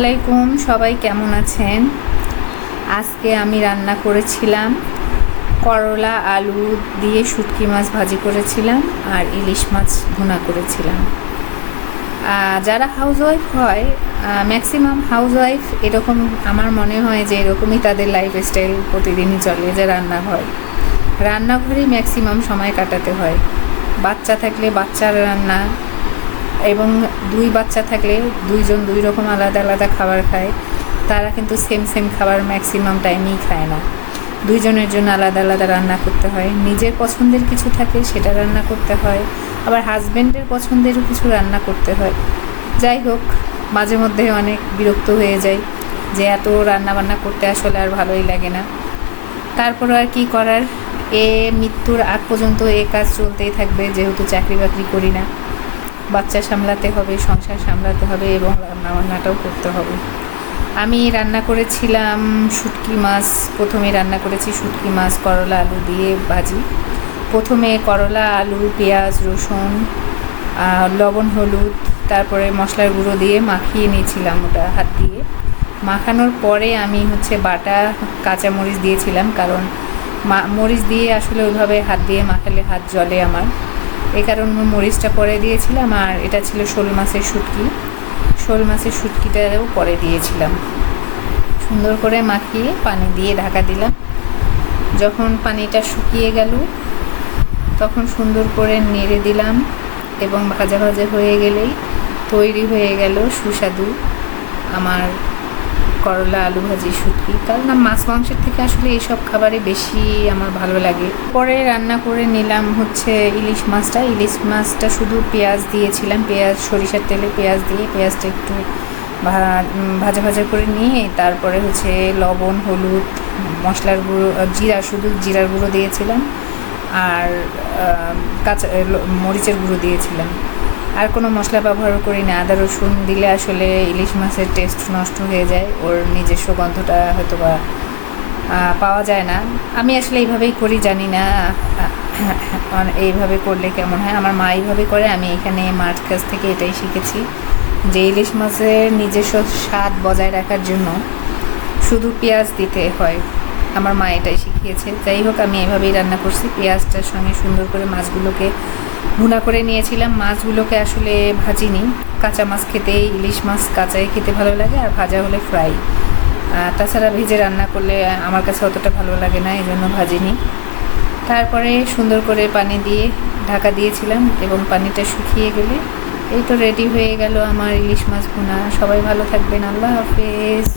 আসসালামাইকুম সবাই কেমন আছেন? আজকে আমি রান্না করেছিলাম করলা, আলু দিয়ে শুটকি মাছ ভাজি করেছিলাম আর ইলিশ মাছ ভুনা করেছিলাম। যারা হাউসওয়াইফ হয় ম্যাক্সিমাম হাউসওয়াইফ এরকম আমার মনে হয় যে এরকমই তাদের লাইফ স্টাইল প্রতিদিনই চলে যে রান্না রান্নাঘর। রান্নাঘরেই ম্যাক্সিমাম সময় কাটাতে হয়। বাচ্চা থাকলে বাচ্চার রান্না এবং দুই বাচ্চা থাকলে দুইজন দুই রকম আলাদা আলাদা খাবার খায়, তারা কিন্তু সেম সেম খাবার ম্যাক্সিমাম টাইমেই খায় না। দুইজনের জন্য আলাদা আলাদা রান্না করতে হয়। নিজের পছন্দের কিছু থাকে সেটা রান্না করতে হয়। আবার হাজব্যান্ডের পছন্দেরও কিছু রান্না করতে হয়। যাই হোক, মাঝে মধ্যে অনেক বিরক্ত হয়ে যায় যে এত রান্না বান্না করতে আসলে আর ভালোই লাগে না। তারপর আর কি করার? এ মৃত্যুর আগ পর্যন্ত এ কাজ চলতেই থাকবে, যেহেতু চাকরি বাকরি করি না। বাচ্চা সামলাতে হবে, সংসার সামলাতে হবে এবং রান্না বান্নাটাও করতে হবে। আমি রান্না করেছিলাম শুটকি মাছ, প্রথমে রান্না করেছি শুটকি মাছ, করলা, আলু দিয়ে ভাজি। প্রথমে করলা, আলু, পেঁয়াজ, রসুন লবণ, হলুদ, তারপরে মশলার গুঁড়ো দিয়ে মাখিয়ে নিয়েছিলাম ওটা হাত দিয়ে। মাখানোর পরে আমি হচ্ছে বাটা, কাঁচা মরিচ দিয়েছিলাম, কারণ মরিচ দিয়ে আসলে ওইভাবে হাত দিয়ে মাখালে হাত জ্বলে আমার। এই কারণে মরিচটা পরে দিয়েছিলাম আর এটা ছিল শোল মাছের শুটকি। শোল মাছের শুটকিটাও পরে দিয়েছিলাম। সুন্দর করে মাখিয়ে পানি দিয়ে ঢাকা দিলাম। যখন পানিটা শুকিয়ে গেল, তখন সুন্দর করে নেড়ে দিলাম এবং ভাজা ভাজা হয়ে গেলেই তৈরি হয়ে গেল সুস্বাদু আমার করলা, আলু ভাজি, শুটকি। কারণ মাছ মাংসের থেকে আসলে এইসব খাবারে বেশি আমার ভালো লাগে। পরে রান্না করে নিলাম হচ্ছে ইলিশ মাছটা। ইলিশ মাছটা শুধু পেঁয়াজ দিয়েছিলাম। পেঁয়াজ, সরিষার তেলে পেঁয়াজ দিয়ে পেঁয়াজটা একটু ভাজা ভাজা করে নিয়ে তারপরে হচ্ছে লবণ, হলুদ, মশলার গুঁড়ো জিরা, শুধু জিরার গুঁড়ো দিয়েছিলাম। আর কাঁচা মরিচের গুঁড়ো দিয়েছিলাম। আর কোনো মশলা ব্যবহার করি না। আদা, রসুন দিলে আসলে ইলিশ মাছের টেস্ট নষ্ট হয়ে যায়। ওর নিজস্ব গন্ধটা হয়তো বা পাওয়া যায় না। আমি আসলে এইভাবেই করি, জানি না এইভাবে করলে কেমন হয়। আমার মা এইভাবে করে, আমি এখানে মার কাছ থেকে এটাই শিখেছি যে ইলিশ মাছের নিজস্ব স্বাদ বজায় রাখার জন্য শুধু পেঁয়াজ দিতে হয়। আমার মা এটাই শিখিয়েছে। যাই হোক, আমি এভাবেই রান্না করছি। পেঁয়াজটার সঙ্গে সুন্দর করে মাছগুলোকে ভুনা করে নিয়েছিলাম। মাছগুলোকে আসলে ভাজিনি। কাঁচা মাছ খেতে, ইলিশ মাছ কাঁচাই খেতে ভালো লাগে আর ভাজা হলে ফ্রাই তাছাড়া ভেজে রান্না করলে আমার কাছে অতটা ভালো লাগে না এই জন্য ভাজিনি। তারপরে সুন্দর করে পানি দিয়ে ঢাকা দিয়েছিলাম এবং পানিটা শুকিয়ে গেলে এই তো রেডি হয়ে গেল আমার ইলিশ মাছ ভুনা। সবাই ভালো থাকবেন। আল্লাহ হাফেজ।